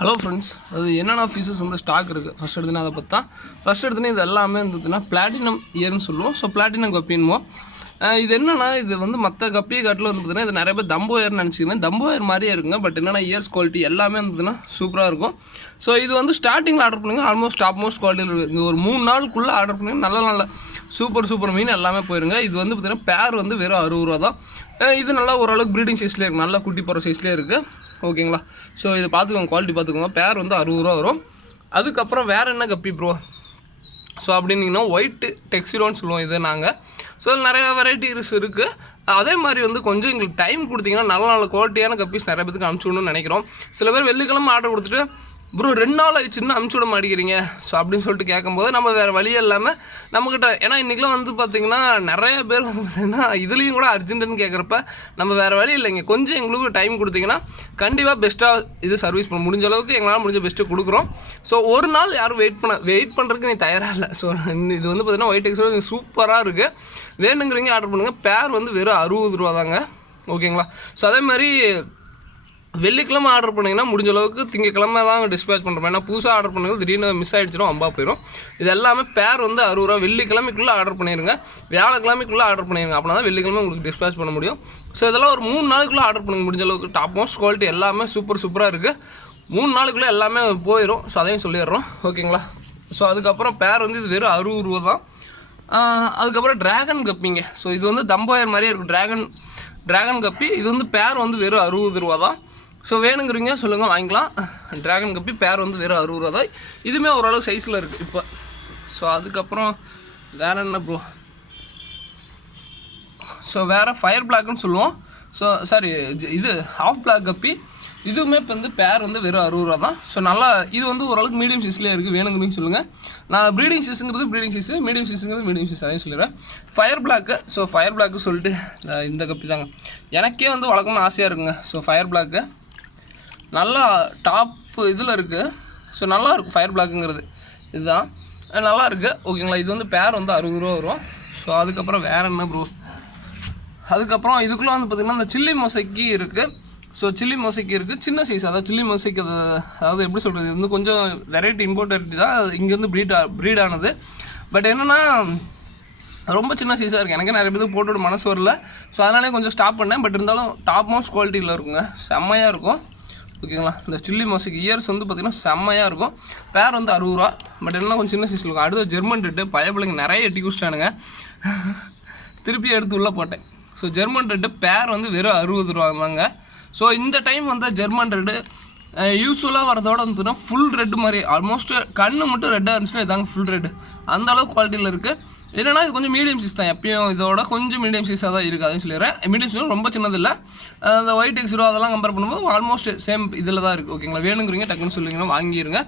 Hello friends, அது என்னென்ன fees வந்து ஸ்டாக் இருக்குது ஃபஸ்ட் எடுத்துனா அதை பார்த்தா ஃபஸ்ட் எடுத்துனா இது எல்லாமே இருந்ததுன்னா பிளாட்டினம் இயர்னு சொல்லுவோம். ஸோ பிளாட்டினம் கப்பின்மோ இது என்னென்னா இது வந்து மற்ற கப்பியை காட்டில் வந்து பார்த்தீங்கன்னா இது நிறைய பேர் தம்போ இயர்னு நினச்சிக்கிறேன். தம்போ இயர் மாதிரியே இருக்குங்க. பட் என்னென்னா இயர்ஸ் குவாலிட்டி எல்லாமே இருந்ததுன்னா சூப்பராக இருக்கும். ஸோ இது வந்து ஸ்டார்டிங்கில் ஆர்டர் பண்ணுங்க, ஆல்மோஸ்ட் டாப் மோஸ்ட் குவாலிட்டியில் இருக்குது. இங்கே ஒரு 3 நாளுக்குள்ளே ஆர்டர் பண்ணுங்க, நல்ல சூப்பர் மீன் எல்லாமே போயிருங்க. இது வந்து பார்த்தீங்கன்னா பேர் வந்து வெறும் 60 ரூபா தான். இது நல்லா ஓரளவுக்கு ப்ரீடிங் சைஸ்லேயே இருக்குது, நல்லா குட்டி போகிற சைஸ்லேயே இருக்குது. ஓகேங்களா? ஸோ இதை பார்த்துக்கோங்க, குவாலிட்டி பார்த்துக்கோங்க. பேர் வந்து 60 ரூபா வரும். அதுக்கப்புறம் வேறு என்ன கப்பி ப்ரோ ஸோ அப்படின்னிங்கன்னா ஒயிட்டு டெக்ஸிரோன்னு சொல்லுவோம் இது நாங்கள். ஸோ நிறையா வெரைட்டிஸ் இருக்குது. அதே மாதிரி வந்து கொஞ்சம் எங்களுக்கு டைம் கொடுத்தீங்கன்னா நல்ல குவாலிட்டியான கப்பீஸ் நிறைய பேருக்கு அனுப்பிச்சி விடணும்னு நினைக்கிறோம். சில பேர் வெள்ளிக்கிழமை ஆர்டர் கொடுத்துட்டு ப்ரோ 2 நாள் ஆயிடுச்சுன்னா அனுப்பிச்சி விட மாட்டேங்கிறீங்க ஸோ அப்படின்னு சொல்லிட்டு கேட்கும்போது நம்ம வேறு வழியே இல்லாமல் நம்மக்கிட்ட, ஏன்னா இன்றைக்கெலாம் வந்து பார்த்திங்கன்னா நிறைய பேர் வந்து பார்த்திங்கன்னா இதுலேயும் கூட அர்ஜென்ட்டுன்னு கேட்குறப்ப நம்ம வேறு வழி இல்லைங்க. கொஞ்சம் எங்களுக்கு டைம் கொடுத்தீங்கன்னா கண்டிப்பாக பெஸ்ட்டாக இது சர்வீஸ் பண்ண முடிஞ்ச அளவுக்கு எங்களால் முடிஞ்ச பெஸ்ட்டு கொடுக்குறோம். ஸோ ஒரு நாள் யாரும் வெயிட் பண்ணுறதுக்கு நீ தயாராக இல்லை. ஸோ இது வந்து பார்த்திங்கன்னா ஒயிட் எக்ஸோட சூப்பராக இருக்குது. வேணுங்கிறீங்க ஆர்டர் பண்ணுங்கள். பேர் வந்து வெறும் 60 ரூபா தாங்க. ஓகேங்களா? ஸோ அதே மாதிரி வெள்ளிக்கிழமை ஆர்டர் பண்ணிங்கன்னா முடிஞ்ச அளவுக்கு திங்கக்கிழமை தான் டிஸ்பேச் பண்ணுறோம். ஏன்னா புதுசாக ஆர்டர் பண்ணுறது திடீர்னு மிஸ் ஆகிடுச்சிடும், அம்பா போயிடும். இது எல்லாமே பேர் வந்து 60 ரூபா. வெள்ளிக்கிழமைக்குள்ளே ஆர்டர் பண்ணிடுங்க, வியாழக்கிழமைக்குள்ளே ஆர்டர் பண்ணிடுங்க. அப்படின்னா தான் வெள்ளிக்கிழமை உங்களுக்கு டிஸ்பேச் பண்ண முடியும். ஸோ இதெல்லாம் ஒரு 3 நாளுக்குள்ளே ஆர்டர் பண்ணுங்க முடிஞ்ச அளவுக்கு. டாப் மோஸ்ட் குவாலிட்டி எல்லாமே சூப்பராக இருக்குது. 3 நாளுக்குள்ளே எல்லாமே போயிடும். ஸோ அதையும் சொல்லிடுறோம். ஓகேங்களா? ஸோ அதுக்கப்புறம் பேர் வந்து இது வெறும் 60 ரூபா தான். அதுக்கப்புறம் ட்ராகன் கப்பிங்க. ஸோ இது வந்து தம்போயர் மாதிரியே இருக்கும். ட்ராகன் கப்பி இது வந்து பேர் வந்து வெறும் 60 ரூபா தான். ஸோ வேணுங்கிறீங்க சொல்லுங்கள், வாங்கிக்கலாம். ட்ராகன் கப்பி பேர் வந்து வெறும் 60 ரூபா தான். இதுவுமே ஓரளவு சைஸில் இருக்குது இப்போ. ஸோ அதுக்கப்புறம் வேறு என்ன ப்ரோ ஸோ வேறு ஃபயர் பிளாக்னு சொல்லுவோம். ஸோ சாரி, இது ஹாஃப் பிளாக் கப்பி. இதுவுமே இப்போ வந்து பேர் வந்து வெறும் 60 ரூபா தான். ஸோ நல்லா இது வந்து ஓரளவுக்கு மீடியம் சைஸ்லேயே இருக்குது. வேணுங்கிறீங்க சொல்லுங்கள். நான் ப்ரீடிங் சைஸுங்கிறது ப்ரீடிங் சைஸு, மீடியம் சைஸுங்கிறது மீடியம் சைஸ், அதையும் சொல்லிடுறேன். Fire block. So fire block சொல்லிட்டு இந்த கப்பி தாங்க எனக்கே வந்து வழக்கம்னு ஆசையாக இருக்குங்க. ஸோ ஃபயர் பிளாக்கு நல்லா டாப் இதில் இருக்குது. ஸோ நல்லாயிருக்கும் ஃபயர் பிளாக்குங்கிறது. இதுதான் நல்லா இருக்குது. ஓகேங்களா? இது வந்து பேர் வந்து 60 ரூபா வரும். ஸோ அதுக்கப்புறம் வேறு என்ன ப்ரோ, அதுக்கப்புறம் இதுக்குள்ளே வந்து பார்த்திங்கன்னா இந்த சில்லி மொசைக்கி இருக்குது. ஸோ சில்லி மொசைக்கி இருக்குது, சின்ன சைஸ். அதாவது சில்லி மொசைக்கு, அதாவது எப்படி சொல்கிறது, இது வந்து கொஞ்சம் வெரைட்டி இம்போர்ட் வெரைட்டி தான். இங்கேருந்து ப்ரீட் ஆனது. பட் என்னென்னா ரொம்ப சின்ன சைஸாக இருக்குது. எனக்கு நிறைய பேருக்கு போட்டு விட மனசு வரல. ஸோ அதனாலே கொஞ்சம் ஸ்டாப் பண்ணேன். பட் இருந்தாலும் டாப் மோஸ்ட் குவாலிட்டியில் இருக்குங்க, செம்மையாக இருக்கும். ஓகேங்களா? இந்த சில்லி மொசைக்கு இயர்ஸ் வந்து பார்த்திங்கன்னா செம்மையாக இருக்கும். பேர் வந்து 60 ரூபா. பட் என்ன கொஞ்சம் சின்ன சைஸில் இருக்கும். அடுத்த ஜெர்மன் ரெட்டு பயப்பிள்ளைங்க நிறைய எட்டி குடிச்சிட்டானுங்க, திருப்பி எடுத்து உள்ளே போட்டேன். ஸோ ஜெர்மன் ரெட்டு பேர் வந்து வெறும் 60 ரூபா தாங்க. ஸோ இந்த டைம் வந்து ஜெர்மன் ரெட்டு யூஸ்வலாக வரதோட வந்து ஃபுல் ரெட்டு மாதிரி, ஆல்மோஸ்ட் கண்ணு மட்டும் ரெட்டாக இருந்துச்சுன்னா இதாங்க ஃபுல் ரெட்டு. அந்தளவுக்கு குவாலிட்டியில் இருக்குது. என்னென்னா இது கொஞ்சம் மீடியம் சைஸ் தான். எப்பயும் இதோட கொஞ்சம் மீடியம் சைஸாக தான் இருக்குது. அதையும் சொல்லிடுறேன். மீடியம் சைஸ் ரொம்ப சின்னது இல்லை. அந்த ஒயிட் எக்ஸிரோ அதெல்லாம் கம்பேர் பண்ணும்போது ஆல்மோஸ்ட் சேம் இதில் தான் இருக்குது. ஓகேங்களா? வேணுங்கிறீங்க டக்குன்னு சொல்லிங்கன்னா வாங்கிடுங்க.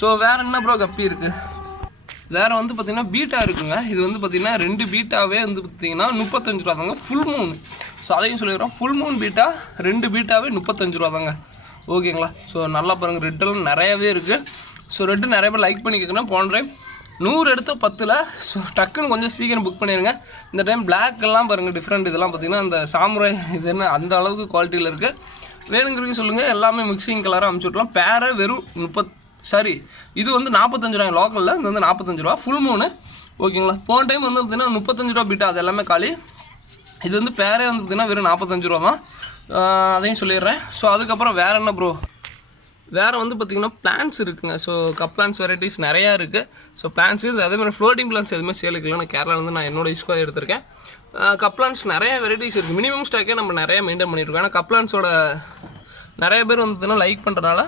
ஸோ வேறு என்ன ப்ரோ கப்பி இருக்குது? வேறு வந்து பார்த்திங்கன்னா பீட்டா இருக்குங்க. இது வந்து பார்த்திங்கன்னா 2 பீட்டாவே வந்து பார்த்திங்கன்னா 35 ரூபா தாங்க. Full Moon. ஸோ அதையும் சொல்லிடுறோம். ஃபுல் மூன் பீட்டா 2 பீட்டாவே 35 ரூபா தாங்க. ஓகேங்களா? ஸோ நல்லா பாருங்கள், ரெட்டெல்லாம் நிறையாவே இருக்குது. ஸோ ரெட்டு நிறைய பேர் லைக் பண்ணி கேட்குறேன். போன டைம் 100 எடுத்து 10ல். ஸோ டக்குன்னு கொஞ்சம் சீக்கிரம் புக் பண்ணிடுங்க. இந்த டைம் பிளாக் எல்லாம் பாருங்கள் டிஃப்ரெண்ட். இதெல்லாம் பார்த்திங்கன்னா அந்த சாமுராய் இது என்ன அந்த அளவுக்கு குவாலிட்டியில் இருக்குது. வேணுங்கிறீங்க சொல்லுங்கள். எல்லாமே மிக்சிங் கலராக அனுப்பிச்சி விட்லாம். பேரை வெறும் இது வந்து 45 ரூபா லோக்கலில். இது வந்து 45 ரூபா ஃபுல் மூணு. ஓகேங்களா? போன டைம் வந்து பார்த்திங்கன்னா 35 ரூபா பீட்டா, அது எல்லாமே காலி. இது வந்து பேரே வந்து பார்த்திங்கன்னா வெறும் 45 ரூபா தான். அதையும் சொல்லிடுறேன். ஸோ அதுக்கப்புறம் வேறு என்ன ப்ரோ, வேறு வந்து பார்த்திங்கன்னா பிளான்ஸ் இருக்குங்க. ஸோ கப் பிளான்ஸ் வெரைட்டிஸ் நிறையா இருக்குது. ஸோ பிளான்ஸ் இது அதேமாதிரி ஃப்ளோட்டிங் பிளான்ஸ் எதுவுமே சேலுக்கு இல்லை. நான் கேரளாவிலேருந்து நான் என்னோட யூஸ்க்காக எடுத்திருக்கேன். கப் பிளான்ஸ் நிறைய வெரைட்டிஸ் இருக்குது. மினிமம் ஸ்டாக்கே நம்ம நிறைய மெயின்டைன் பண்ணியிருக்கோம். ஏன்னா கப் பிளான்ஸோட நிறைய பேர் வந்து லைக் பண்ணுறதுனால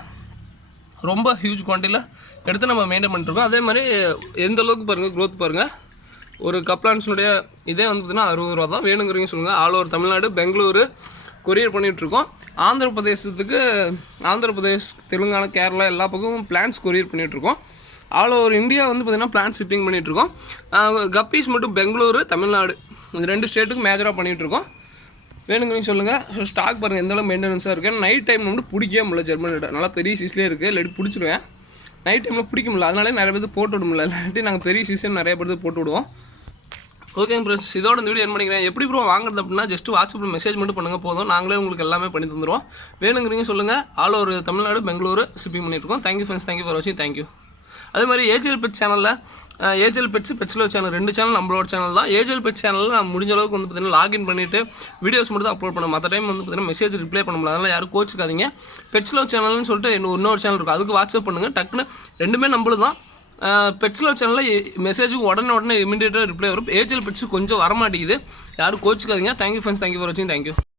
ரொம்ப ஹியூஜ் குவான்டிட்டியில் எடுத்து நம்ம மெயின்டைன் பண்ணிட்டுருக்கோம். அதே மாதிரி எந்த அளவுக்கு பாருங்கள் க்ரோத் பாருங்கள். ஒரு கப் பிளான்ஸுடைய இதே வந்து பார்த்திங்கன்னா 60 ரூபா தான். வேணுங்கிறீங்க சொல்லுங்கள். All over Tamil Nadu, Bengaluru courier பண்ணிகிட்ருக்கோம். ஆந்திர பிரதேஷ், தெலுங்கானா, கேரளா எல்லா பக்கமும் பிளான்ஸ் கொரியர் பண்ணிகிட்ருக்கோம். ஆல் ஓவர் இந்தியா வந்து பார்த்திங்கன்னா பிளான்ஸ் ஷிப்பிங் பண்ணிகிட்ருக்கோம். கப்பீஸ் மட்டும் பெங்களூரு, தமிழ்நாடு இந்த 2 ஸ்டேட்டுக்கு மேஜராக பண்ணிகிட்ருக்கோம். வேணுங்கிறீங்க சொல்லுங்கள். ஸோ ஸ்டாக் பாருங்கள் எந்தளவு மெயின்டெனன்ஸாக இருக்குது. நைட் டைம் வந்து பிடிக்கவே முடியல. ஜெர்மன் ரெட்டு நல்லா பெரிய சீஸ்லேயே இருக்குது. இல்லாட்டி பிடிச்சிடுவேன். நைட் டைமில் பிடிக்க முடியல. அதனாலே நிறைய பேர் போட்டு விட முடியல. இல்லாட்டி நாங்கள் பெரிய சீசன் நிறைய பேர் போட்டு விடுவோம். ஓகேங்க ஃப்ரெண்ட்ஸ், இதோட இந்த வீடியோ என் பண்ணிக்கிறேன். எப்படி ப்ரோ வாங்குறது அப்படின்னா ஜஸ்ட் வாட்ஸ்அப்பில் மெசேஜ் மட்டும் பண்ணுங்கள் போதும். நாங்களே உங்களுக்கு எல்லாமே பண்ணி தந்துடுவோம். வேணுங்கிறீங்க சொல்லுங்கள். All over Tamil Nadu, Bengaluru shipping பண்ணியிருக்கோம். தேங்க்யூ ஃப்ரெண்ட்ஸ், தேங்க்யூ ஃபார் வாட்சிங், தேங்க்யூ. அதே மாதிரி ஏஜிஎல் பெட்ஸ் சேனலில் ஏஜிஎல் பெட்ஸ், பெட்ஸ்லோ சேனல் 2 சேனல் நம்மளோட சேனல் தான். ஏஜிஎல் பெட்ஸ் சேனலில் நான் முடிஞ்ச அளவுக்கு வந்து பார்த்தீங்கன்னா லாகின் பண்ணிவிட்டு வீடியோஸ் மட்டும் தான் அப்லோட் பண்ணுவேன். மற்ற டைம் வந்து பார்த்தீங்கன்னா மெசேஜ் ரிப்ளை பண்ண முடியல. அதனால் யாரும் கோச்சிக்காதீங்க. பெட்ஸ்லோ சேனல்னு சொல்லிட்டு இன்னொரு சேனல் இருக்கும், அதுக்கு வாட்ஸ்அப் பண்ணுங்கள். டக்குன்னு 2மே நம்மளும் தான். பெட்ஸ்லோ சேனலில் மெசேஜுக்கு உடனே இமீடியட்டாக ரிப்ளை வரும். ஏஜிஎல் பெட்ஸு கொஞ்சம் வரமாட்டேங்குது. யாரும் கோச்சிக்காதீங்க. தேங்க்யூ ஃப்ரெண்ட்ஸ், தேங்க்யூ ஃபார் வாட்சிங், தேங்க்யூ.